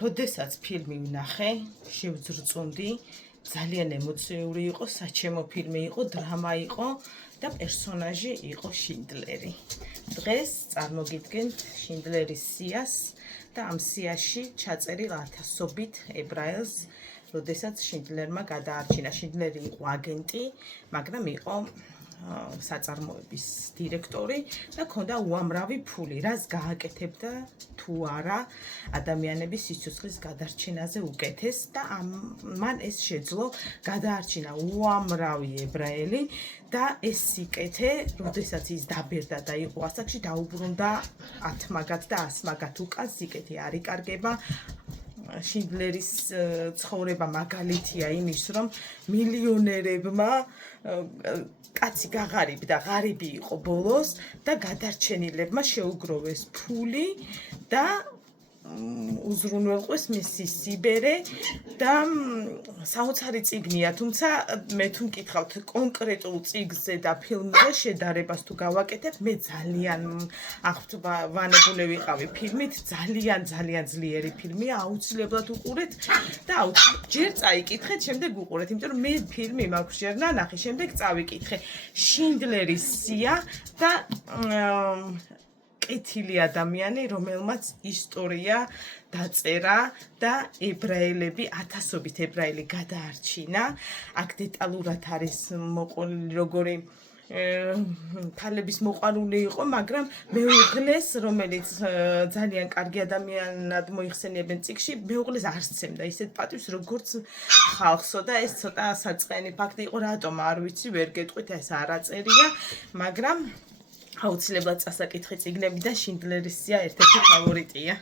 როდესაც ფილმი ვნახე, შევძრწუნდი, ძალიან ემოციური იყო, საჩემო ფილმი იყო, დრამა იყო და პერსონაჟი იყო შინდლერი. დღეს წარმოგიდგენთ შინდლერის სიას და ამ სიაში ჩაწერილ ათასობით ებრაელს, როდესაც შინდლერმა გადაარჩინა. შინდლერი იყო აგენტი, მაგრამ იყო საწარმოების დირექტორი და ჰქონდა უამრავი ფული, რაც გააკეთებდა თუ არა ადამიანების სიცოცხლის გადარჩენაზე უკეთეს და მან ეს შეძლო, გადაარჩინა უამრავი ებრაელი და ეს სიკეთე, როდესაც ის დაბერდა და იყო ასაკში, დაუბრუნდა 10 მაგათ და 100 მაგათ უკან. სიკეთე არ იკარგება. შინდლერის ცხოვრება მაგალითია იმის, რომ მილიონერებმა კაცი გაღარიბდა, ღარიბი იყო ბოლოს და გადარჩენილებმა შეუგროვეს ფული და უზრუნველყვეს მისი სიბერე და საოცარი წიგნია, თუმცა მე თუ მკითხავთ კონკრეტულ წიგნზე და ფილმზე შედარებას თუ გავაკეთებ, მე ძალიან აღფრთოვანებული ვიყავი ფილმით, ძალიან ძლიერი ფილმია, აუცილებლად უყურეთ და ჯერ წაიკითხეთ, შემდეგ უყურეთ, იმიტომ რომ მე ფილმი მაქვს ჯერ ნანახი, შემდეგ წავიკითხე. შინდლერის სია და ყითილი ადამიანი, რომელმაც ისტორია დაწერა და ებრაელები, ათასობით ებრაელი გადაარჩინა. აქ დეტალურად არის მოყოლილი, როგორი ქალების მოყვარული იყო, მაგრამ მეუღლეს, რომელიც ძალიან კარგი ადამიანად მოიხსენიებენ წიგნში, მეუღლეს არ სცემდა ისეთ პატივს, როგორც ხალხსო და ეს ცოტა საწყენი ფაქტი იყო, რატომ არ ვიცი, ვერ გეტყვით, ეს არ აწერია, მაგრამ აუცილებლად წასაკითხე წიგნები და შინდლერის სია ერთ-ერთი ფავორიტია.